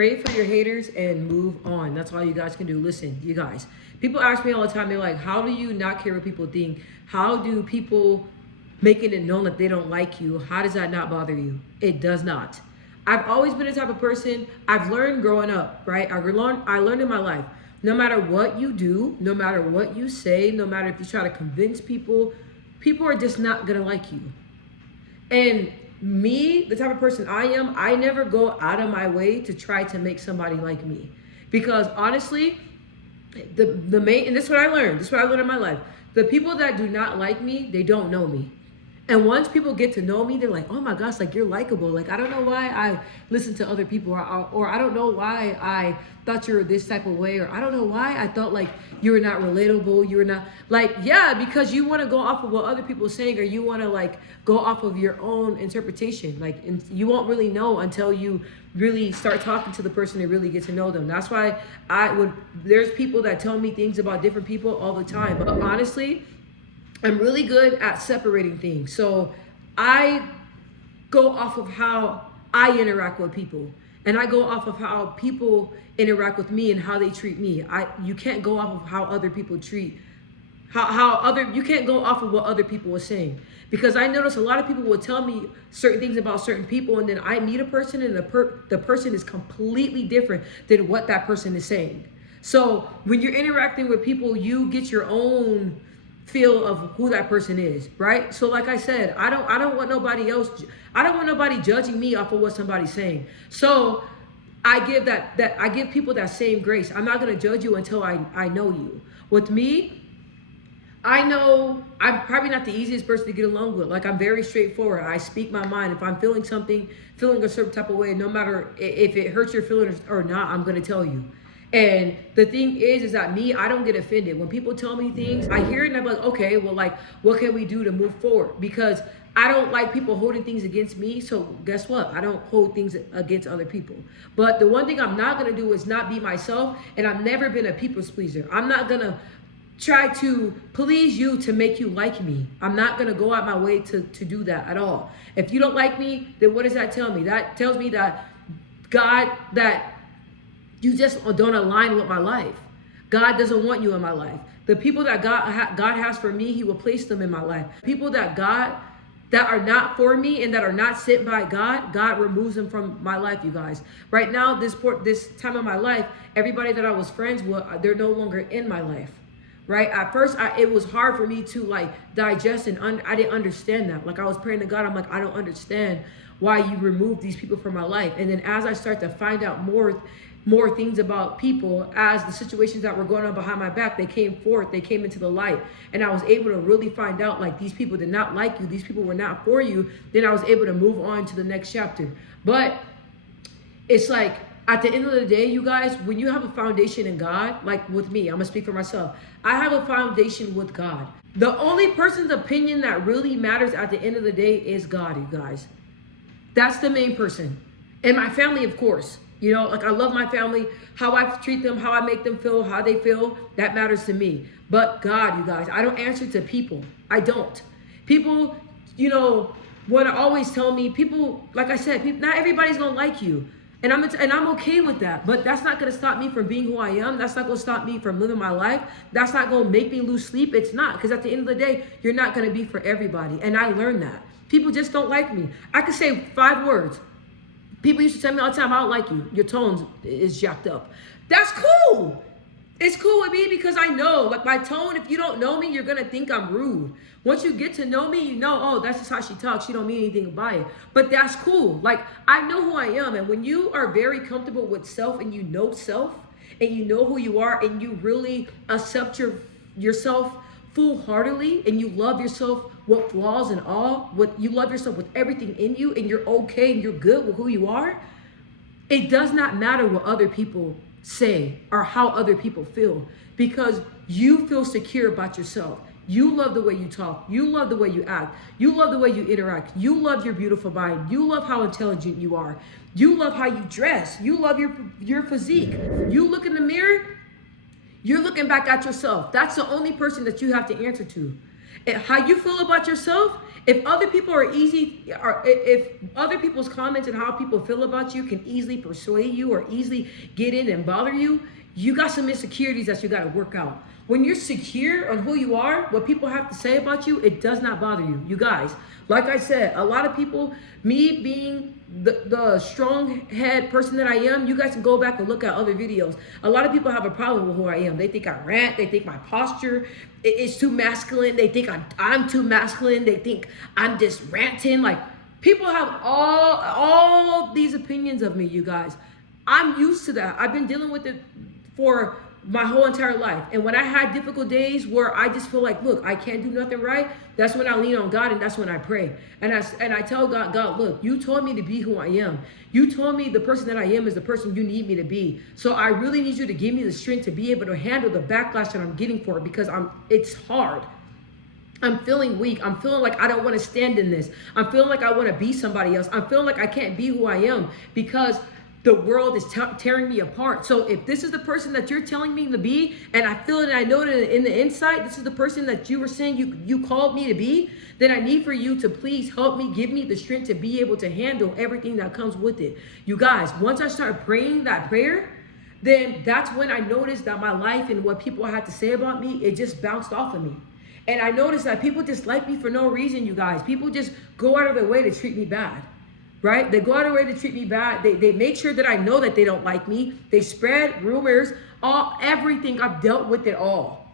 pray for your haters and move on. That's all you guys can do. Listen, you guys, people ask me all the time, they're like, how do you not care what people think? How do people making it known that they don't like you, how does that not bother you? It does not. I've always been the type of person, I've learned growing up, right? I learned in my life, no matter what you do, no matter what you say, no matter if you try to convince people, people are just not gonna like you. And me, the type of person I am, I never go out of my way to try to make somebody like me. Because honestly, the main, and this is what I learned, in my life. The people that do not like me, they don't know me. And once people get to know me, they're like, oh my gosh, like you're likable. Like, I don't know why I listen to other people, or I don't know why I thought you were this type of way, or I don't know why I thought like you were not relatable. You were not like, yeah, because you want to go off of what other people are saying, or you want to like go off of your own interpretation. Like, and you won't really know until you really start talking to the person and really get to know them. That's why there's people that tell me things about different people all the time. But honestly, I'm really good at separating things. So I go off of how I interact with people. And I go off of how people interact with me and how they treat me. You can't go off of how other people treat, you can't go off of what other people are saying. Because I notice a lot of people will tell me certain things about certain people, and then I meet a person and the person is completely different than what that person is saying. So when you're interacting with people, you get your own feel of who that person is, right? So like I said, I don't want nobody judging me off of what somebody's saying. So I give people that same grace. I'm not gonna judge you until I know you. With me, I know I'm probably not the easiest person to get along with. Like, I'm very straightforward. I speak my mind. If I'm feeling a certain type of way, no matter if it hurts your feelings or not, I'm gonna tell you. And the thing is that me, I don't get offended. When people tell me things, I hear it and I'm like, okay, well, like, what can we do to move forward? Because I don't like people holding things against me. So guess what? I don't hold things against other people. But the one thing I'm not going to do is not be myself. And I've never been a people's pleaser. I'm not going to try to please you to make you like me. I'm not going to go out my way to do that at all. If you don't like me, then what does that tell me? That tells me that you just don't align with my life. God doesn't want you in my life. The people that God has for me, he will place them in my life. People that are not for me and that are not sent by God, God removes them from my life, you guys. Right now, this time of my life, everybody that I was friends with, they're no longer in my life. Right? At first, it was hard for me to like digest, and I didn't understand that. Like, I was praying to God, I'm like, I don't understand why you removed these people from my life. And then as I start to find out more things about people, as the situations that were going on behind my back, they came forth, they came into the light. And I was able to really find out, like, these people did not like you, these people were not for you. Then I was able to move on to the next chapter. But it's like, at the end of the day, you guys, when you have a foundation in God, like with me, I'm gonna speak for myself. I have a foundation with God. The only person's opinion that really matters at the end of the day is God, you guys. That's the main person. And my family, of course. You know, like, I love my family, how I treat them, how I make them feel, how they feel, that matters to me. But God, you guys, I don't answer to people. I don't. People, want to always tell me, people, like I said, not everybody's going to like you. And I'm okay with that. But that's not going to stop me from being who I am. That's not going to stop me from living my life. That's not going to make me lose sleep. It's not. Because at the end of the day, you're not going to be for everybody. And I learned that. People just don't like me. I could say 5 words. People used to tell me all the time, I don't like you. Your tone is jacked up. That's cool. It's cool with me because I know, like, my tone, if you don't know me, you're going to think I'm rude. Once you get to know me, you know, oh, that's just how she talks. She don't mean anything by it. But that's cool. Like, I know who I am. And when you are very comfortable with self and you know self and you know who you are and you really accept yourself full-heartedly and you love yourself with flaws and all, you love yourself with everything in you, and you're okay and you're good with who you are, it does not matter what other people say or how other people feel, because you feel secure about yourself. You love the way you talk. You love the way you act. You love the way you interact. You love your beautiful mind. You love how intelligent you are. You love how you dress. You love your physique. You look in the mirror, you're looking back at yourself. That's the only person that you have to answer to. How you feel about yourself, if other people are easy, or if other people's comments and how people feel about you can easily persuade you or easily get in and bother you, you got some insecurities that you got to work out. When you're secure on who you are, what people have to say about you, it does not bother you. You guys, like I said, a lot of people, me being the strong head person that I am, you guys can go back and look at other videos. A lot of people have a problem with who I am. They think I rant. They think my posture is too masculine. They think I'm too masculine. They think I'm just ranting. Like, people have all these opinions of me, you guys. I'm used to that. I've been dealing with it for my whole entire life. And when I had difficult days where I just feel like, look, I can't do nothing right, that's when I lean on God, and that's when I pray. And I tell God, look, you told me to be who I am. You told me the person that I am is the person you need me to be. So I really need you to give me the strength to be able to handle the backlash that I'm getting for it, because it's hard. I'm feeling weak. I'm feeling like I don't want to stand in this. I'm feeling like I want to be somebody else. I'm feeling like I can't be who I am because the world is tearing me apart. So if this is the person that you're telling me to be, and I feel it and I know it in the inside, this is the person that you were saying you called me to be, then I need for you to please help me, give me the strength to be able to handle everything that comes with it. You guys, once I start praying that prayer, then that's when I noticed that my life and what people had to say about me, it just bounced off of me. And I noticed that people dislike me for no reason, you guys. People just go out of their way to treat me bad. Right? They go out of their way to treat me bad. They make sure that I know that they don't like me. They spread rumors, everything. I've dealt with it all.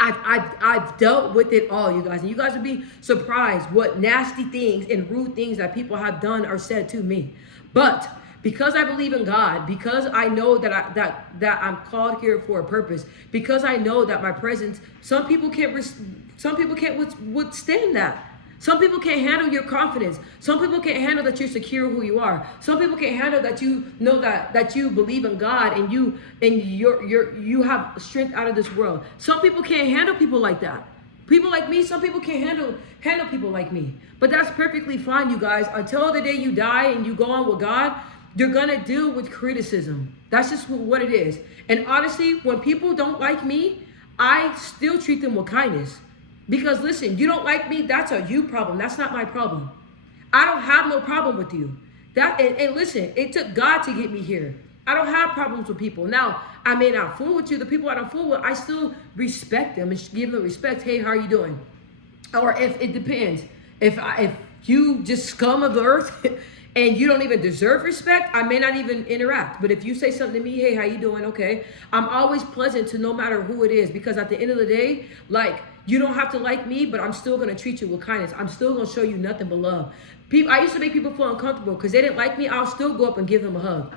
I've dealt with it all, you guys. And you guys would be surprised what nasty things and rude things that people have done or said to me. But because I believe in God, because I know that I'm called here for a purpose, because I know that my presence, some people can't withstand that. Some people can't handle your confidence. Some people can't handle that you're secure who you are. Some people can't handle that you know that you believe in God and you have strength out of this world. Some people can't handle people like that. People like me, some people can't handle people like me. But that's perfectly fine, you guys. Until the day you die and you go on with God, you're gonna deal with criticism. That's just what it is. And honestly, when people don't like me, I still treat them with kindness. Because listen, you don't like me, that's a you problem. That's not my problem. I don't have no problem with you. And listen, it took God to get me here. I don't have problems with people. Now, I may not fool with you. The people I don't fool with, I still respect them and give them respect. Hey, how are you doing? Or if it depends. If you just scum of the earth and you don't even deserve respect, I may not even interact. But if you say something to me, hey, how you doing? Okay. I'm always pleasant to no matter who it is, because at the end of the day, like, you don't have to like me, but I'm still going to treat you with kindness. I'm still going to show you nothing but love. I used to make people feel uncomfortable because they didn't like me. I'll still go up and give them a hug.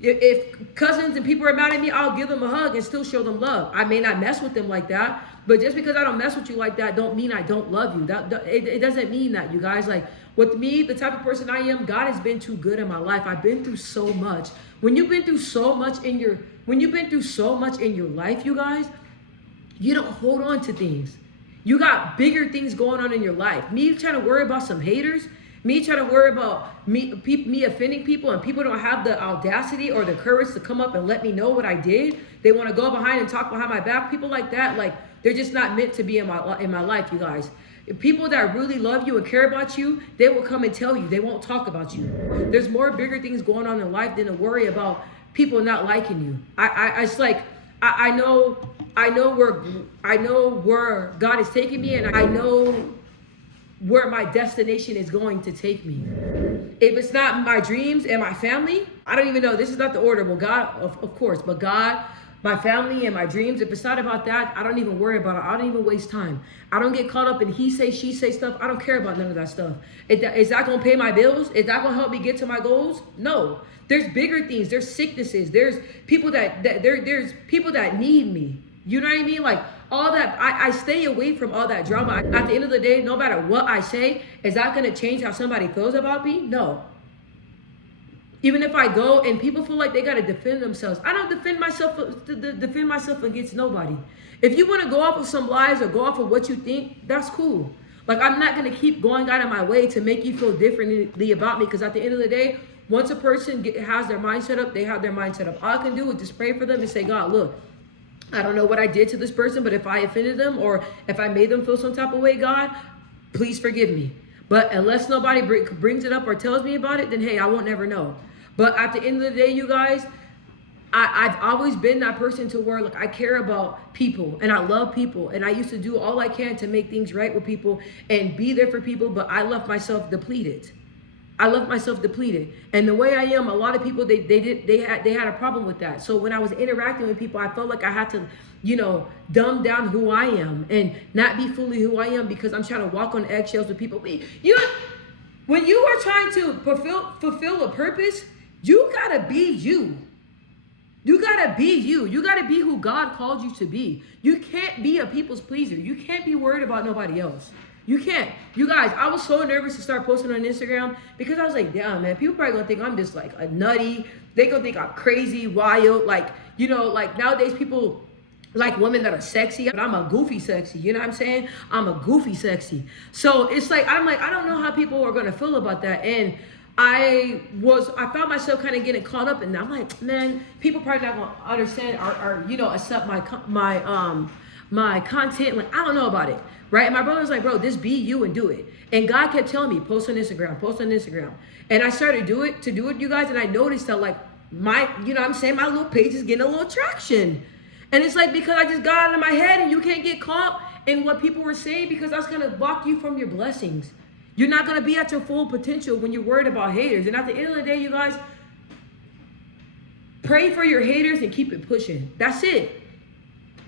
If cousins and people are mad at me, I'll give them a hug and still show them love. I may not mess with them like that, but just because I don't mess with you like that don't mean I don't love you. It doesn't mean that, you guys. Like, with me, the type of person I am, God has been too good in my life. I've been through so much. When you've been through so much in your life, you guys, you don't hold on to things. You got bigger things going on in your life. Me trying to worry about some haters, me trying to worry about me offending people, and people don't have the audacity or the courage to come up and let me know what I did. They want to go behind and talk behind my back. People like that, like, they're just not meant to be in my life, you guys. People that really love you and care about you, they will come and tell you. They won't talk about you. There's more bigger things going on in life than to worry about people not liking you. It's like, I know where God is taking me, and I know where my destination is going to take me. If it's not my dreams and my family, I don't even know. This is not the order. Well, God, of course, but God, my family and my dreams, if it's not about that, I don't even worry about it. I don't even waste time. I don't get caught up in he say, she say stuff. I don't care about none of that stuff. Is that going to pay my bills? Is that going to help me get to my goals? No. There's bigger things. There's sicknesses. There's people there's people that need me. You know what I mean? Like, all that, I stay away from all that drama. At the end of the day, no matter what I say, is that going to change how somebody feels about me? No. Even if I go and people feel like they got to defend themselves, I don't defend myself against nobody. If you want to go off of some lies or go off of what you think, that's cool. Like, I'm not going to keep going out of my way to make you feel differently about me, because at the end of the day, once a person has their mind set up, they have their mind set up. All I can do is just pray for them and say, God, look, I don't know what I did to this person, but if I offended them or if I made them feel some type of way, God, please forgive me. But unless nobody brings it up or tells me about it, then hey, I won't never know. But at the end of the day, you guys, I've always been that person to where like I care about people and I love people and I used to do all I can to make things right with people and be there for people, but I left myself depleted. I left myself depleted. And the way I am, a lot of people they had a problem with that. So when I was interacting with people, I felt like I had to, dumb down who I am and not be fully who I am because I'm trying to walk on eggshells with people. When you are trying to fulfill a purpose, you gotta be you. You gotta be you. You gotta be who God called you to be. You can't be a people's pleaser. You can't be worried about nobody else. You can't. You guys, I was so nervous to start posting on Instagram because I was like, damn, man, people probably gonna think I'm just like a nutty. They gonna think I'm crazy, wild. Like nowadays people like women that are sexy, but I'm a goofy sexy. You know what I'm saying? I'm a goofy sexy. So it's like, I don't know how people are gonna feel about that. And I found myself kind of getting caught up in that. I'm like, man, people probably not gonna understand or accept my content. Like, I don't know about it, right? And my brother was like, bro, just be you and do it. And God kept telling me, post on Instagram. And I started do it, you guys, and I noticed that like my little page is getting a little traction. And it's like, because I just got out of my head and you can't get caught in what people were saying because that's gonna block you from your blessings. You're not going to be at your full potential when you're worried about haters. And at the end of the day, you guys, pray for your haters and keep it pushing. That's it.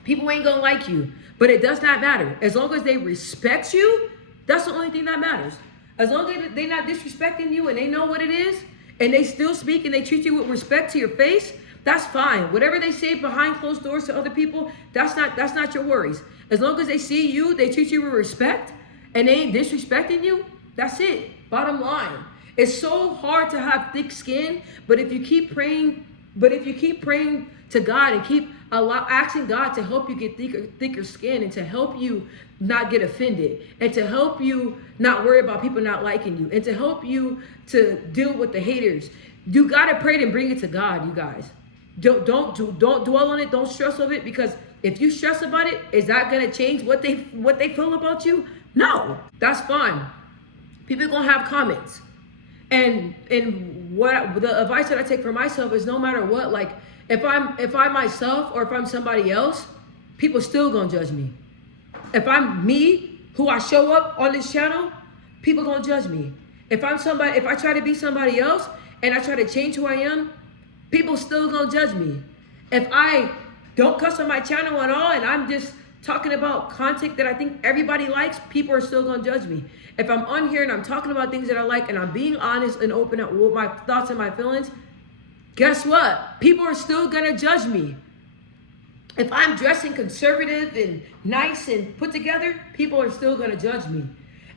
People ain't going to like you, but it does not matter. As long as they respect you, that's the only thing that matters. As long as they're not disrespecting you and they know what it is, and they still speak and they treat you with respect to your face, that's fine. Whatever they say behind closed doors to other people, that's not your worries. As long as they see you, they treat you with respect, and they ain't disrespecting you, that's it. Bottom line. It's so hard to have thick skin, but if you keep praying to God and keep asking God to help you get thicker skin and to help you not get offended and to help you not worry about people not liking you and to help you to deal with the haters, you gotta pray and bring it to God, you guys. Don't dwell on it. Don't stress over it, because if you stress about it, is that gonna change what they feel about you? No, that's fine. People gonna have comments, and what the advice that I take for myself is no matter what, like if I'm myself or if I'm somebody else, people still gonna judge me. If I'm me, who I show up on this channel, people gonna judge me. If I try to be somebody else and I try to change who I am, people still gonna judge me. If I don't cuss on my channel at all and I'm just talking about content that I think everybody likes, people are still gonna judge me. If I'm on here and I'm talking about things that I like and I'm being honest and open up with my thoughts and my feelings, guess what? People are still gonna judge me. If I'm dressing conservative and nice and put together, people are still gonna judge me.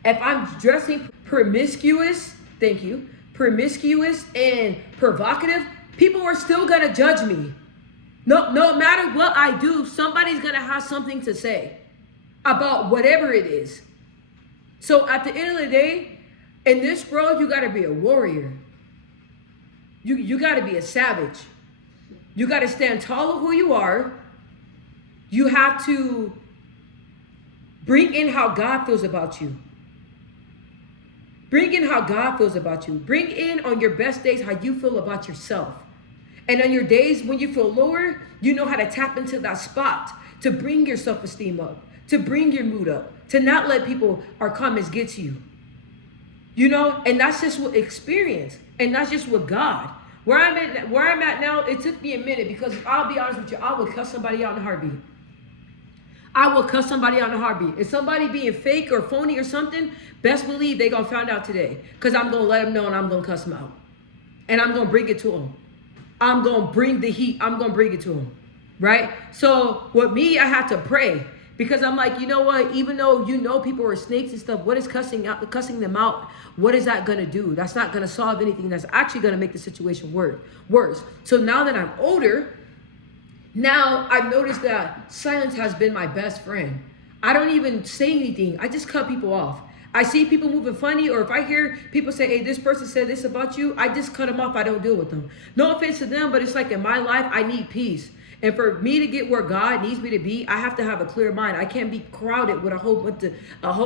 If I'm dressing promiscuous and provocative, people are still gonna judge me. No matter what I do, somebody's gonna have something to say about whatever it is. So at the end of the day, in this world, you gotta be a warrior. You gotta be a savage. You gotta stand tall of who you are. You have to bring in how God feels about you. Bring in how God feels about you. Bring in on your best days how you feel about yourself. And on your days when you feel lower, you know how to tap into that spot to bring your self-esteem up, to bring your mood up, to not let people or comments get to you. And that's just with experience, and that's just with God. Where I'm at now, it took me a minute, because I'll be honest with you, I would cuss somebody out in a heartbeat. If somebody being fake or phony or something, best believe they gonna find out today, because I'm gonna let them know and I'm gonna cuss them out. And I'm gonna bring it to them. I'm gonna bring the heat. I'm gonna bring it to them, right? So with me, I had to pray, because I'm like, you know what? Even though people are snakes and stuff, what is cussing them out? What is that gonna do? That's not gonna solve anything. That's actually gonna make the situation worse. So now that I'm older, now I've noticed that silence has been my best friend. I don't even say anything. I just cut people off. I see people moving funny, or if I hear people say, hey, this person said this about you, I just cut them off. I don't deal with them. No offense to them, but it's like in my life, I need peace. And for me to get where God needs me to be, I have to have a clear mind. I can't be crowded with a whole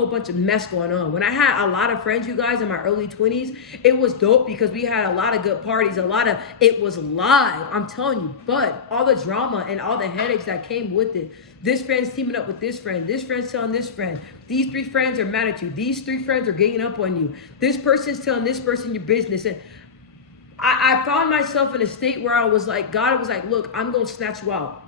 bunch of mess going on. When I had a lot of friends, you guys, in my early 20s, it was dope because we had a lot of good parties, it was live, I'm telling you. But all the drama and all the headaches that came with it. This friend's teaming up with this friend's telling this friend. These 3 friends are mad at you. These 3 friends are ganging up on you. This person's telling this person your business. And I found myself in a state where I was like, God was like, look, I'm going to snatch you out.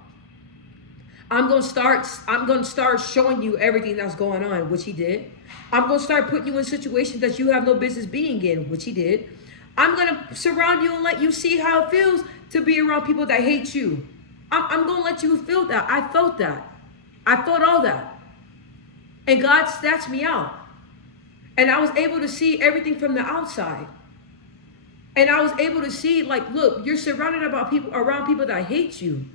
I'm going to start showing you everything that's going on, which he did. I'm going to start putting you in situations that you have no business being in, which he did. I'm going to surround you and let you see how it feels to be around people that hate you. I'm going to let you feel that. I felt that. I felt all that. And God snatched me out. And I was able to see everything from the outside. And I was able to see, like, look, you're surrounded around people that hate you.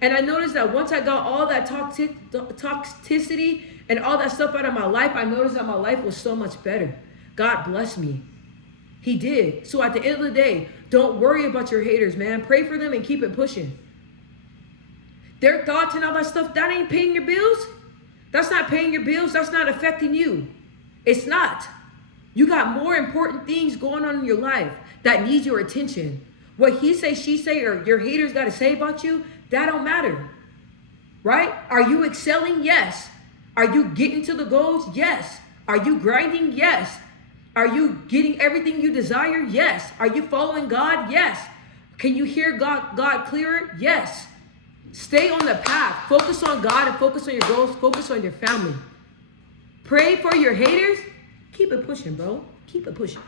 And I noticed that once I got all that toxicity and all that stuff out of my life, I noticed that my life was so much better. God bless me. He did. So at the end of the day, don't worry about your haters, man. Pray for them and keep it pushing. Their thoughts and all that stuff, that ain't paying your bills. That's not paying your bills. That's not affecting you. It's not. You got more important things going on in your life that need your attention. What he say, she say, or your haters got to say about you, that don't matter. Right? Are you excelling? Yes. Are you getting to the goals? Yes. Are you grinding? Yes. Are you getting everything you desire? Yes. Are you following God? Yes. Can you hear God clearer? Yes. Stay on the path. Focus on God and focus on your goals. Focus on your family. Pray for your haters. Keep it pushing, bro. Keep it pushing.